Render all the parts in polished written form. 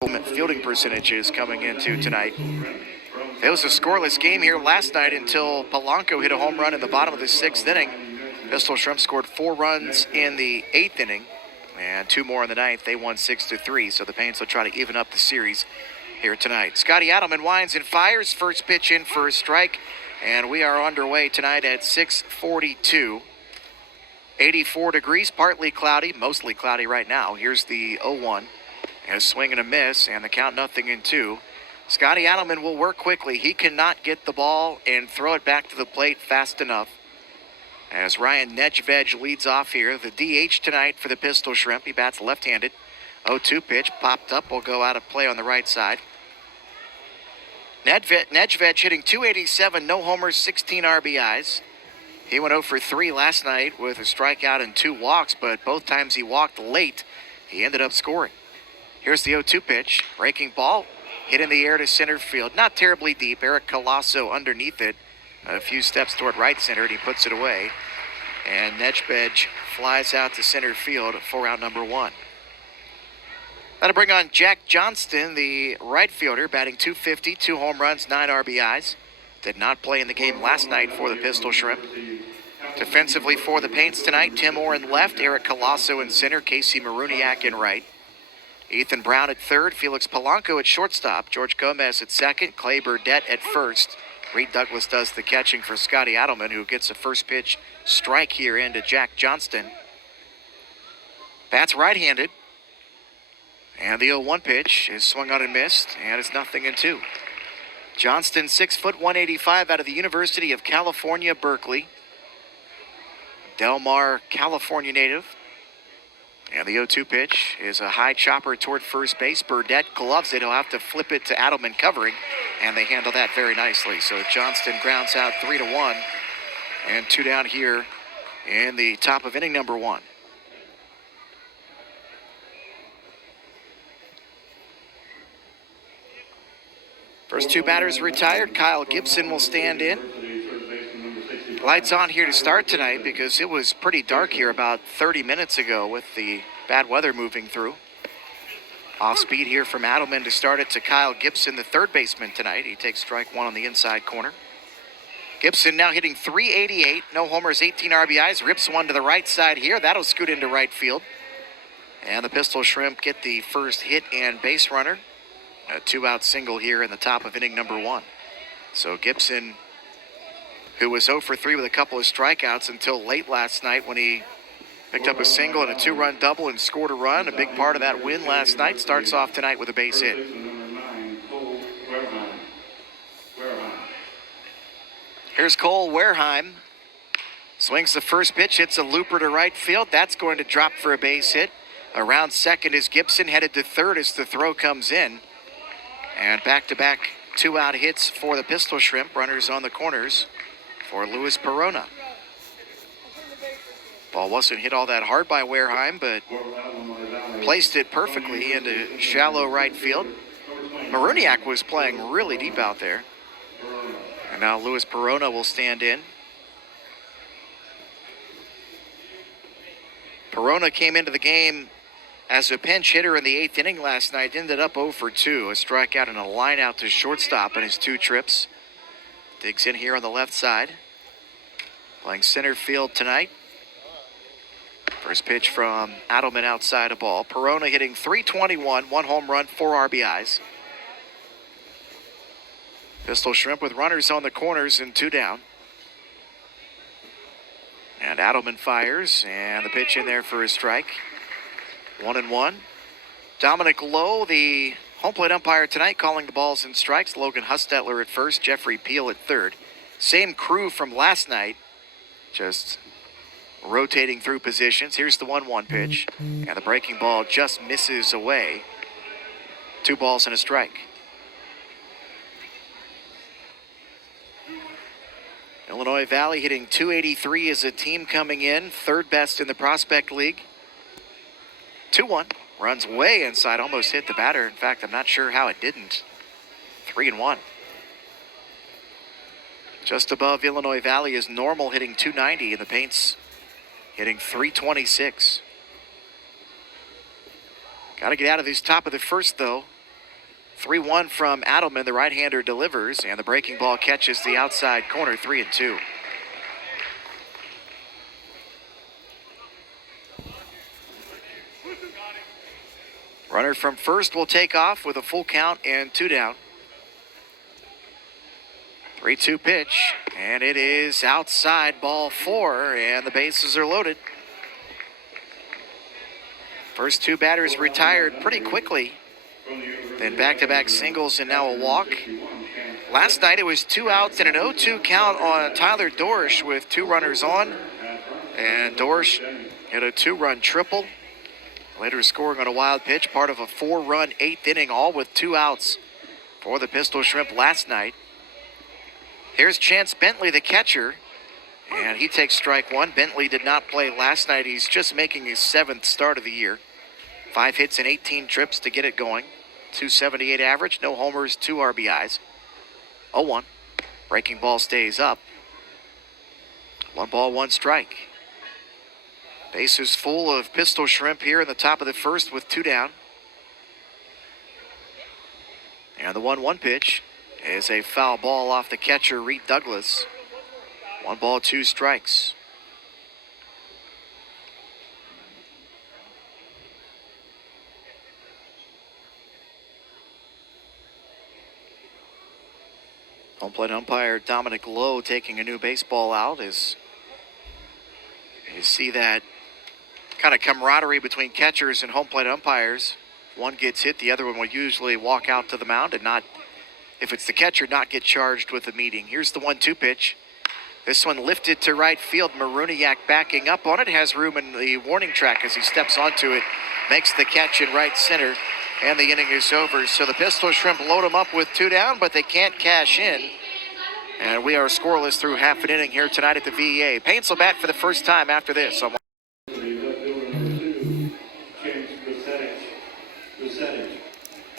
fielding percentages coming into tonight. It was a scoreless game here last night until Polanco hit a home run in the bottom of the 6th inning. Pistol Shrimp scored 4 runs in the 8th inning and 2 more in the 9th. They won 6-3, so the Paints will try to even up the series here tonight. Scotty Adelman winds and fires. First pitch in for a strike, and we are underway tonight at 6:42. 84 degrees, partly cloudy, mostly cloudy right now. Here's the 0-1. A swing and a miss, and the count 0-2. Scotty Adelman will work quickly. He cannot get the ball and throw it back to the plate fast enough. As Ryan Nedved leads off here, the DH tonight for the Pistol Shrimp. He bats left-handed. 0-2 pitch popped up, will go out of play on the right side. Nedved hitting .287, no homers, 16 RBIs. He went 0 for 3 last night with a strikeout and 2 walks, but both times he walked late, he ended up scoring. Here's the 0-2 pitch. Breaking ball. Hit in the air to center field. Not terribly deep. Eric Colasso underneath it. A few steps toward right center, and he puts it away. And Nedved flies out to center field for out number 1. That'll bring on Jack Johnston, the right fielder, batting .250, 2 home runs, 9 RBIs. Did not play in the game last night for the Pistol Shrimp. Defensively for the Paints tonight, Tim Orr in left, Eric Colasso in center, Casey Maruniak in right. Ethan Brown at third, Felix Polanco at shortstop, George Gomez at second, Clay Burdett at first. Reed Douglas does the catching for Scotty Adelman, who gets a first pitch strike here into Jack Johnston. Bats right-handed. And the 0-1 pitch is swung on and missed, and it's 0-2. Johnston, 6 foot, 185, out of the University of California, Berkeley. Del Mar, California native. And the 0-2 pitch is a high chopper toward first base. Burdett gloves it. He'll have to flip it to Adelman covering, and they handle that very nicely. So Johnston grounds out 3-1, and 2 down here in the top of inning number 1. First 2 batters retired. Kyle Gibson will stand in. Lights on here to start tonight because it was pretty dark here about 30 minutes ago with the bad weather moving through. Off speed here from Adelman to start it to Kyle Gibson, the third baseman tonight. He takes strike 1 on the inside corner. Gibson now hitting .388, no homers, 18 RBIs, rips one to the right side here. That'll scoot into right field. And the Pistol Shrimp get the first hit and base runner. A 2-out single here in the top of inning number 1. So Gibson, who was 0 for 3 with a couple of strikeouts until late last night when he picked up a single and a 2-run double and scored a run. A big part of that win last night. Starts off tonight with a base hit. Here's Cole Wareheim. Swings the first pitch, hits a looper to right field. That's going to drop for a base hit. Around second is Gibson, headed to third as the throw comes in. And back-to-back 2-out hits for the Pistol Shrimp. Runners on the corners for Luis Perona. Ball wasn't hit all that hard by Wareheim, but placed it perfectly into shallow right field. Maruniak was playing really deep out there. And now Luis Perona will stand in. Perona came into the game as a pinch hitter in the 8th inning last night. Ended up 0 for 2. A strikeout and a line out to shortstop in his 2 trips. Digs in here on the left side. Playing center field tonight. First pitch from Adelman outside a ball. Perona hitting .321, 1 home run, 4 RBIs. Pistol Shrimp with runners on the corners and 2 down. And Adelman fires, and the pitch in there for a strike. 1-1. Dominic Lowe, the home plate umpire tonight, calling the balls and strikes. Logan Hustetler at first, Jeffrey Peel at third. Same crew from last night, just rotating through positions. Here's the 1-1 pitch, and the breaking ball just misses away. 2 balls and a strike. Illinois Valley hitting .283 as a team coming in, 3rd best in the Prospect League. 2-1, runs way inside, almost hit the batter. In fact, I'm not sure how it didn't. 3-1. Just above Illinois Valley is Normal hitting .290, and the Paints hitting .326. Got to get out of this top of the first, though. 3-1 from Adelman. The right-hander delivers, and the breaking ball catches the outside corner, 3-2. Runner from first will take off with a full count and 2 down. 3-2 pitch, and it is outside, ball 4, and the bases are loaded. First 2 batters retired pretty quickly. Then back-to-back singles and now a walk. Last night it was 2 outs and an 0-2 count on Tyler Dorsch with 2 runners on. And Dorsch hit a 2-run triple. Later scoring on a wild pitch, part of a 4-run 8th inning, all with 2 outs for the Pistol Shrimp last night. Here's Chance Bentley, the catcher, and he takes strike 1. Bentley did not play last night. He's just making his 7th start of the year. 5 hits and 18 trips to get it going. 278 average, no homers, 2 RBIs. 0-1. Breaking ball stays up. 1 ball, 1 strike. Bases full of Pistol Shrimp here in the top of the first with 2 down. And the 1-1 pitch is a foul ball off the catcher, Reed Douglas. 1 ball, 2 strikes. Home plate umpire Dominic Lowe taking a new baseball out as you see that kind of camaraderie between catchers and home plate umpires. One gets hit, the other one will usually walk out to the mound and not, if it's the catcher, not get charged with a meeting. Here's the 1-2 pitch. This one lifted to right field. Maruniak backing up on it, has room in the warning track as he steps onto it, makes the catch in right center, and the inning is over. So the Pistol Shrimp load them up with 2 down, but they can't cash in. And we are scoreless through half an inning here tonight at the VA. Paints will bat for the first time after this.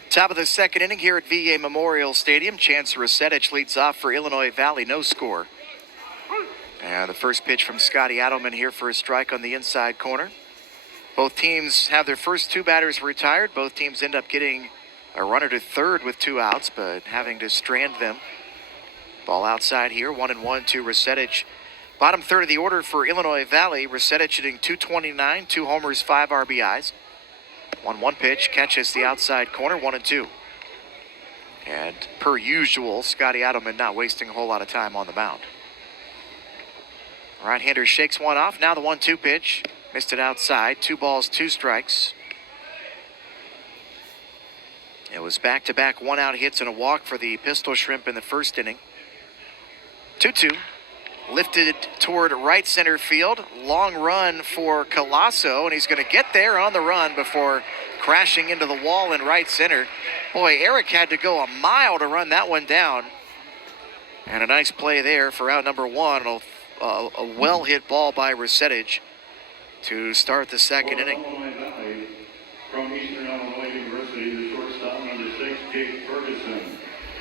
Top of the second inning here at VA Memorial Stadium. Chance Resetich leads off for Illinois Valley, no score. And the first pitch from Scotty Adelman here for a strike on the inside corner. Both teams have their first 2 batters retired. Both teams end up getting a runner to third with 2 outs, but having to strand them. Ball outside here, 1-1 to Resetich. Bottom third of the order for Illinois Valley. Resetich hitting .229, 2 homers, 5 RBIs. 1-1 pitch, catches the outside corner, 1-2. And per usual, Scotty Adelman not wasting a whole lot of time on the mound. Right-hander shakes one off. Now the 1-2 pitch. Missed it outside. 2 balls, 2 strikes. It was back-to-back 1-out hits and a walk for the Pistol Shrimp in the first inning. 2-2. Lifted toward right center field. Long run for Colasso, and he's going to get there on the run before crashing into the wall in right center. Boy, Eric had to go a mile to run that one down. And a nice play there for out number 1. A well-hit ball by Resetich to start the second inning. From Eastern Illinois University, the shortstop, number 6, Jake Ferguson.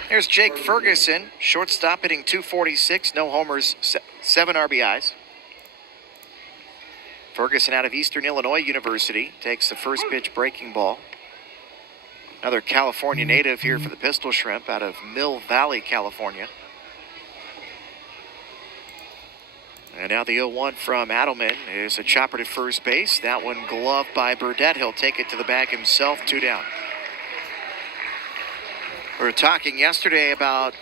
There's Jake Ferguson, shortstop, hitting .246, no homers, 7 RBIs. Ferguson out of Eastern Illinois University takes the first pitch breaking ball. Another California native here for the Pistol Shrimp out of Mill Valley, California. And now the 0-1 from Adelman is a chopper to first base. That one gloved by Burdett. He'll take it to the bag himself, 2 down. We were talking yesterday about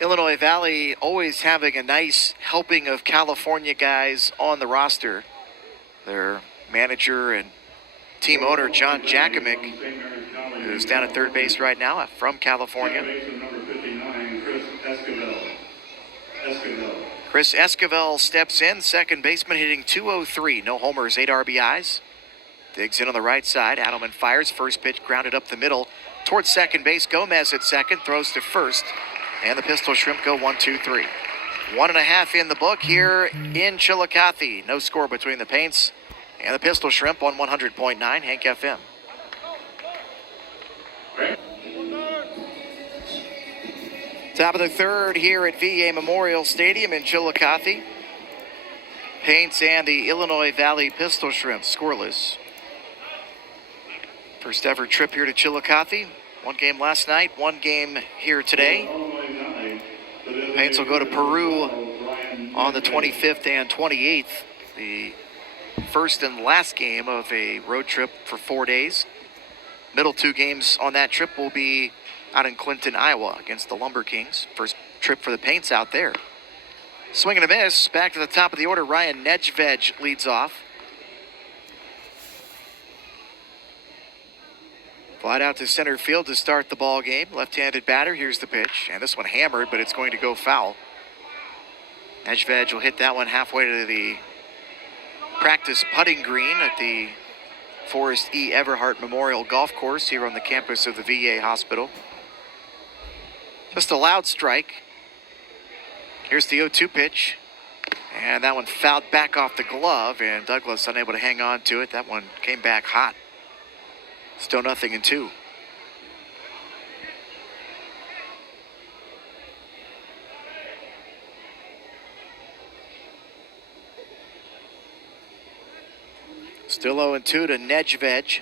Illinois Valley always having a nice helping of California guys on the roster. Their manager and team owner, John Jakovic, who's down at third base right now, from California. Chris Esquivel steps in, second baseman, hitting .203, no homers, 8 RBIs. Digs in on the right side. Adelman fires. First pitch grounded up the middle towards second base. Gomez at second, throws to first. And the Pistol Shrimp go 1-2-3. 1.5 in the book here in Chillicothe. No score between the Paints and the Pistol Shrimp on 100.9 Hank FM. Top of the third here at VA Memorial Stadium in Chillicothe. Paints and the Illinois Valley Pistol Shrimp scoreless. First ever trip here to Chillicothe. One game last night, one game here today. Paints will go to Peru on the 25th and 28th. The first and last game of a road trip for 4 days. Middle two games on that trip will be out in Clinton, Iowa against the Lumber Kings. First trip for the Paints out there. Swing and a miss. Back to the top of the order. Ryan Nedved leads off. Flied out to center field to start the ball game. Left-handed batter. Here's the pitch. And this one hammered, but it's going to go foul. Nedved will hit that one halfway to the practice putting green at the Forrest E. Everhart Memorial Golf Course here on the campus of the VA Hospital. Just a loud strike. Here's the 0-2 pitch. And that one fouled back off the glove, and Douglas unable to hang on to it. That one came back hot. Still 0-2. Still 0-2 to Nedved.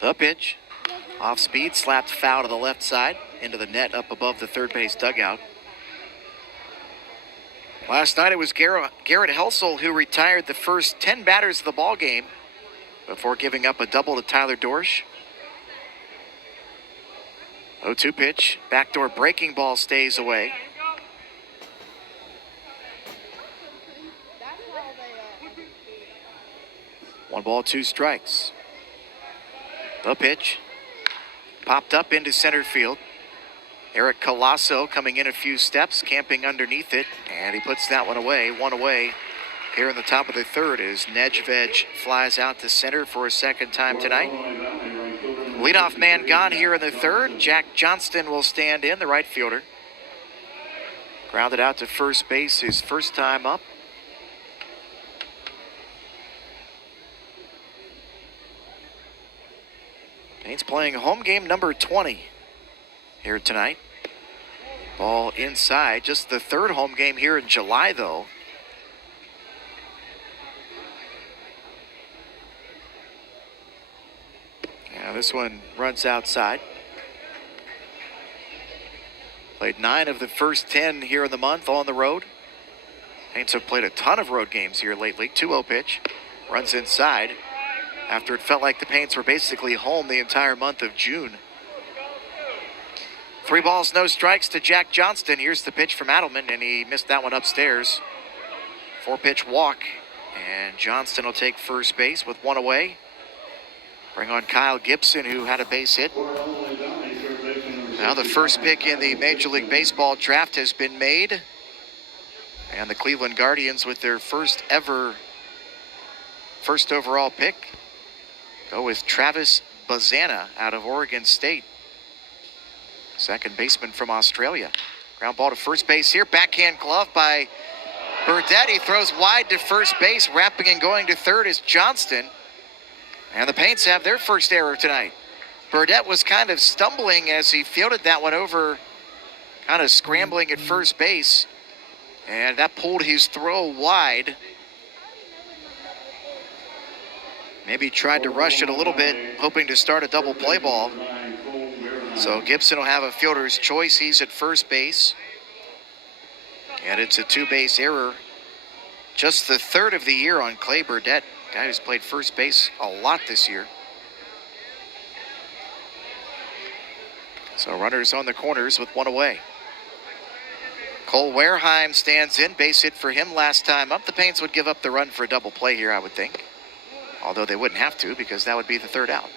The pitch. Off speed, slapped foul to the left side, into the net up above the third base dugout. Last night it was Garrett Helsel who retired the first 10 batters of the ball game before giving up a double to Tyler Dorsch. 0-2 pitch, backdoor breaking ball stays away. One ball, two strikes. The pitch. Popped up into center field. Eric Colasso coming in a few steps, camping underneath it, and he puts that one away. One away here in the top of the third as Nedved flies out to center for a second time tonight. Leadoff man gone here in the third. Jack Johnston will stand in, the right fielder. Grounded out to first base his first time up. Paints playing home game number 20 here tonight. Ball inside, just the third home game here in July though. Yeah, this one runs outside. Played 9 of the first 10 here in the month on the road. Paints have played a ton of road games here lately. 2-0 pitch, runs inside after it felt like the Paints were basically home the entire month of June. 3 balls, no strikes to Jack Johnston. Here's the pitch from Adelman, and he missed that one upstairs. 4-pitch walk, and Johnston will take first base with one away. Bring on Kyle Gibson, who had a base hit. Now the first pick in the Major League Baseball draft has been made. And the Cleveland Guardians, with their first overall pick, go with Travis Bazana out of Oregon State. Second baseman from Australia. Ground ball to first base here. Backhand glove by Burdett. He throws wide to first base. Wrapping and going to third is Johnston. And the Paints have their first error tonight. Burdett was kind of stumbling as he fielded that one over, kind of scrambling at first base. And that pulled his throw wide. Maybe tried to rush it a little bit, hoping to start a double play ball. So Gibson will have a fielder's choice. He's at first base. And it's a 2-base error. Just the third of the year on Clay Burdett, guy who's played first base a lot this year. So runners on the corners with one away. Cole Wareheim stands in, base hit for him last time up. The Paints would give up the run for a double play here, I would think. Although they wouldn't have to, because that would be the third out.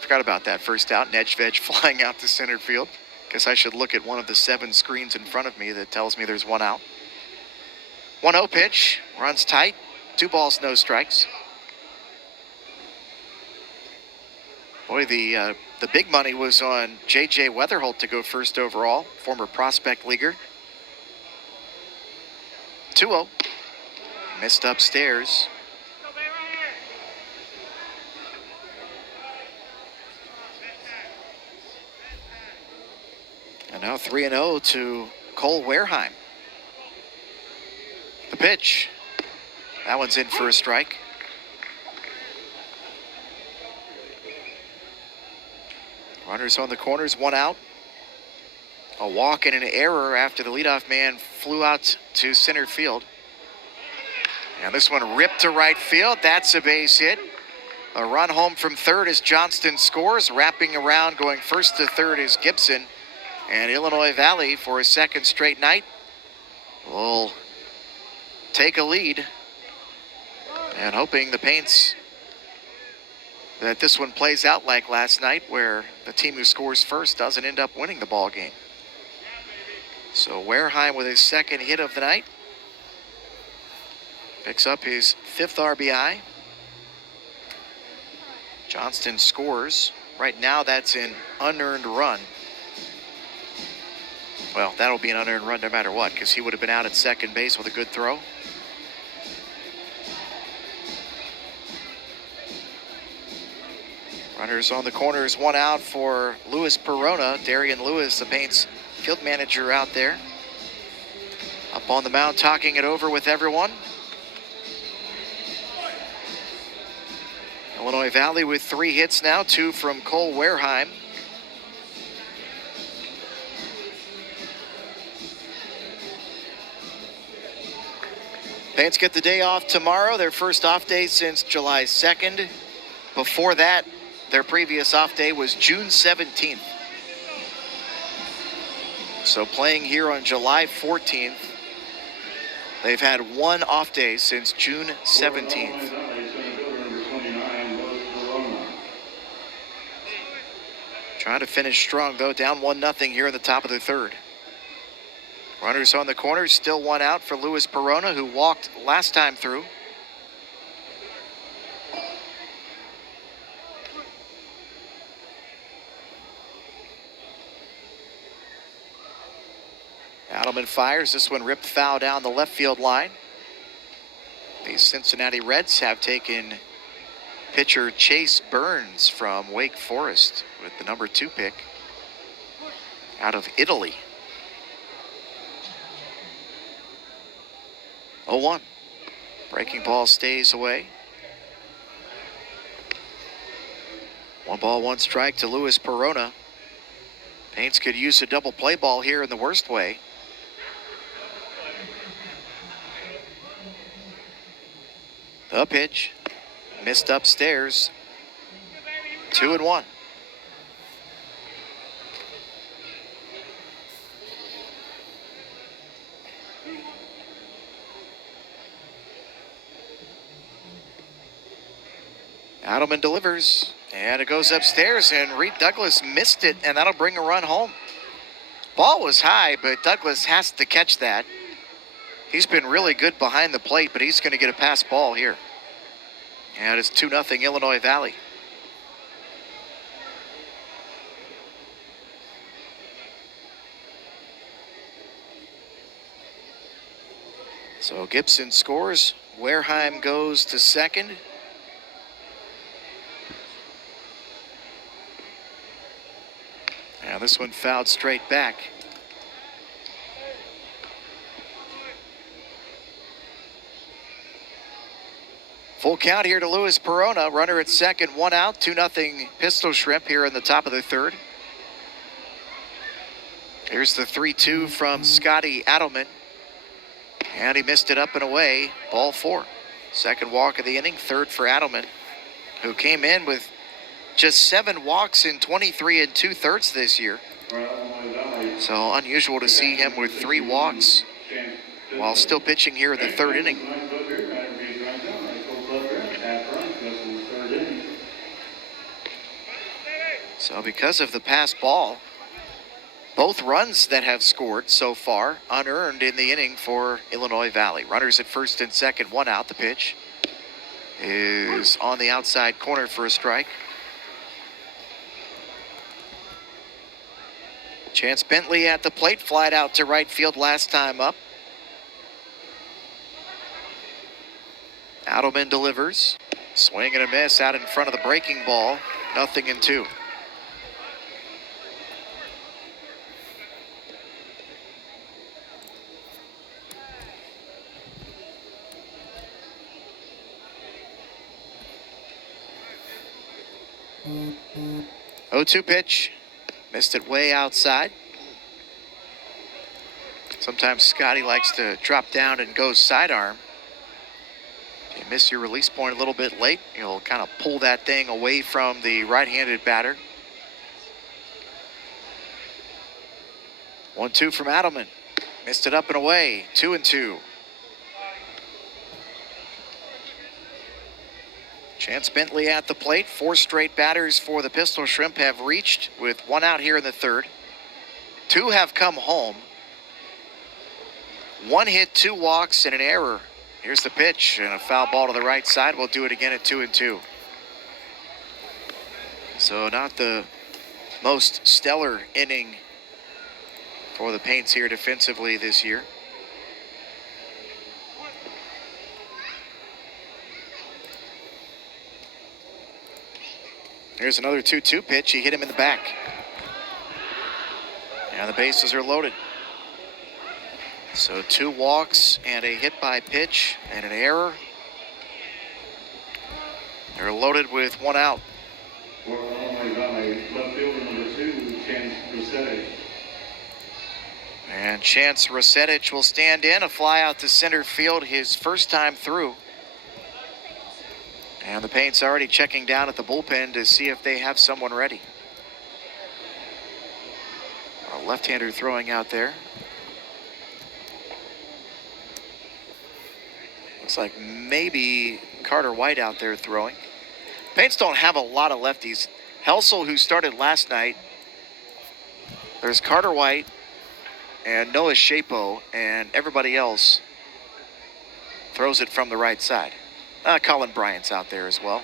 Forgot about that first out. Nedved flying out to center field. Guess I should look at one of the 7 screens in front of me that tells me there's one out. 1-0 pitch, runs tight. 2 balls, no strikes. Boy, the big money was on J.J. Weatherholt to go first overall, former prospect leaguer. 2-0. Missed upstairs. And now 3-0 to Cole Wareheim. The pitch. That one's in for a strike. Runners on the corners, one out. A walk and an error after the leadoff man flew out to center field. And this one ripped to right field. That's a base hit. A run home from third as Johnston scores. Wrapping around, going first to third is Gibson. And Illinois Valley, for a second straight night, will take a lead. And hoping the Paints that this one plays out like last night, where the team who scores first doesn't end up winning the ball game. So Wareheim with his second hit of the night. Picks up his 5th RBI. Johnston scores. Right now that's an unearned run. Well, that'll be an unearned run no matter what, because he would have been out at second base with a good throw. Runners on the corners, one out for Luis Perona. Darian Lewis, the Paints field manager, out there. Up on the mound, talking it over with everyone. Illinois Valley with 3 hits now, 2 from Cole Wareheim. Paints get the day off tomorrow, their first off day since July 2nd. Before that, their previous off day was June 17th. So playing here on July 14th, they've had 1 off day since June 17th. Trying to finish strong, though, down 1-0 here in the top of the third. Runners on the corners, still 1 out for Luis Perona, who walked last time through. Adelman fires. This one ripped foul down the left field line. The Cincinnati Reds have taken pitcher Chase Burns from Wake Forest with the number 2 pick out of Italy. 0-1. Breaking ball stays away. 1 ball, 1 strike to Luis Perona. Paints could use a double play ball here in the worst way. The pitch. Missed upstairs. 2-1. Adelman delivers, and it goes upstairs, and Reed Douglas missed it, and that'll bring a run home. Ball was high, but Douglas has to catch that. He's been really good behind the plate, but he's going to get a pass ball here. And it's 2-0 Illinois Valley. So Gibson scores. Wareheim goes to second. Now this one fouled straight back. Full count here to Luis Perona. Runner at second, 1 out, 2-0 Pistol Shrimp here in the top of the third. Here's the 3-2 from Scotty Adelman. And he missed it up and away. Ball 4. Second walk of the inning, third for Adelman, who came in with just 7 walks in 23 2/3 this year. So unusual to see him with 3 walks while still pitching here in the third inning. So because of the pass ball, both runs that have scored so far unearned in the inning for Illinois Valley. Runners at first and second, 1 out. The pitch is on the outside corner for a strike. Chance Bentley at the plate, flied out to right field last time up. Adelman delivers. Swing and a miss out in front of the breaking ball. 0-2. Oh, 2 pitch. Missed it way outside. Sometimes Scotty likes to drop down and go sidearm. If you miss your release point a little bit late, you'll kind of pull that thing away from the right-handed batter. 1-2 from Adelman. Missed it up and away. 2-2. Chance Bentley at the plate. 4 straight batters for the Pistol Shrimp have reached with 1 out here in the 3rd. 2 have come home. 1 hit, 2 walks, and an error. Here's the pitch, and a foul ball to the right side. We'll do it again at 2-2. So not the most stellar inning for the Paints here defensively this year. Here's another 2-2 pitch. He hit him in the back. And the bases are loaded. So 2 walks and a hit by pitch and an error. They're loaded with 1 out. For Illinois Valley, left fielder number 2, Chance Russetich. And Chance Russetich will stand in. A fly out to center field, his first time through. And the Paints already checking down at the bullpen to see if they have someone ready. A left-hander throwing out there. Looks like maybe Carter White out there throwing. Paints don't have a lot of lefties. Helsel, who started last night. There's Carter White and Noah Shapo, and everybody else throws it from the right side. Colin Bryant's out there as well.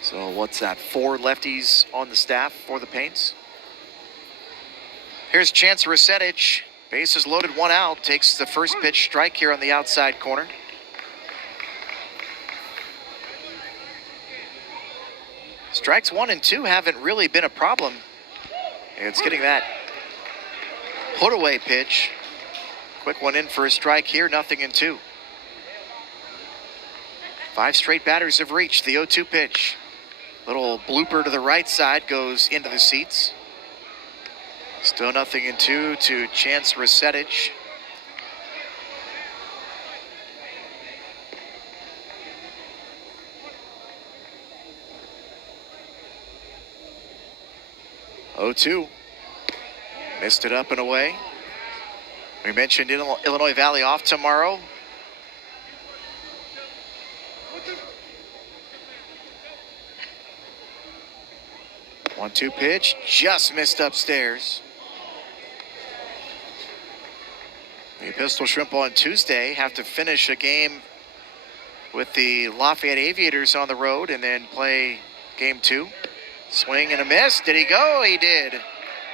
So what's that, 4 lefties on the staff for the Paints? Here's Chance Russetich. Bases loaded, 1 out. Takes the first pitch strike here on the outside corner. Strikes 1 and 2 haven't really been a problem. It's getting that put away pitch. Quick one in for a strike here, 0-2. 5 straight batters have reached. The 0-2 pitch. Little blooper to the right side goes into the seats. Still 0-2 to Chance Russetich. Missed it up and away. We mentioned Illinois Valley off tomorrow. One-two pitch, just missed upstairs. The Pistol Shrimp on Tuesday have to finish a game with the Lafayette Aviators on the road and then play game 2. Swing and a miss. Did he go? He did.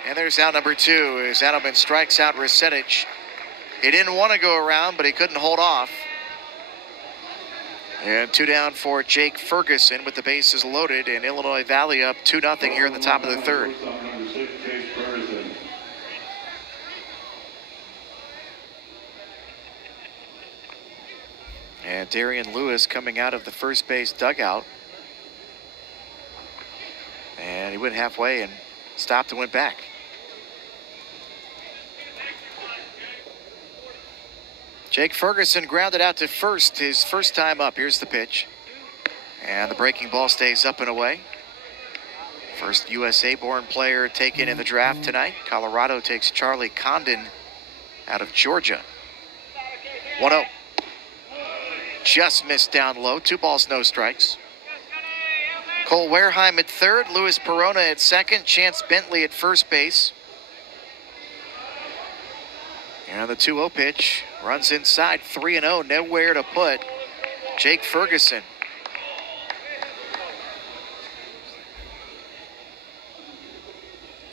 And there's out number 2 as Adelman strikes out Russetich. He didn't want to go around, but he couldn't hold off. And 2 down for Jake Ferguson with the bases loaded, and Illinois Valley up 2-0 here in the top of the 3rd. And Darian Lewis coming out of the first base dugout. And he went halfway and stopped and went back. Jake Ferguson grounded out to first, his first time up. Here's the pitch. And the breaking ball stays up and away. First USA-born player taken in the draft tonight. Colorado takes Charlie Condon out of Georgia. 1-0. Just missed down low. 2 balls, no strikes. Cole Wareheim at third. Luis Perona at second. Chance Bentley at first base. And the 2-0 pitch runs inside. 3-0. Nowhere to put Jake Ferguson.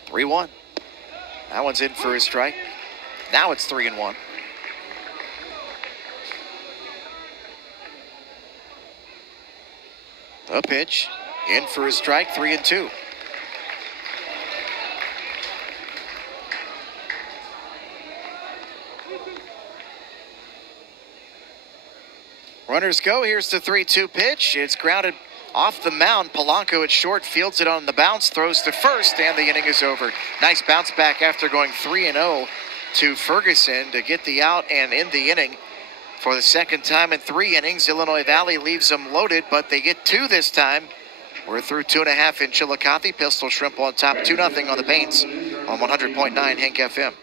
Three-1. That one's in for a strike. Now it's 3-1. The pitch in for a strike. 3-2. Runners go. Here's the 3-2 pitch. It's grounded off the mound. Polanco at short, fields it on the bounce, throws to first, and the inning is over. Nice bounce back after going 3-0 to Ferguson to get the out and end the inning. For the second time in 3 innings, Illinois Valley leaves them loaded, but they get 2 this time. We're through 2.5 in Chillicothe. Pistol Shrimp on top, 2-0 on the Paints on 100.9 Hank FM.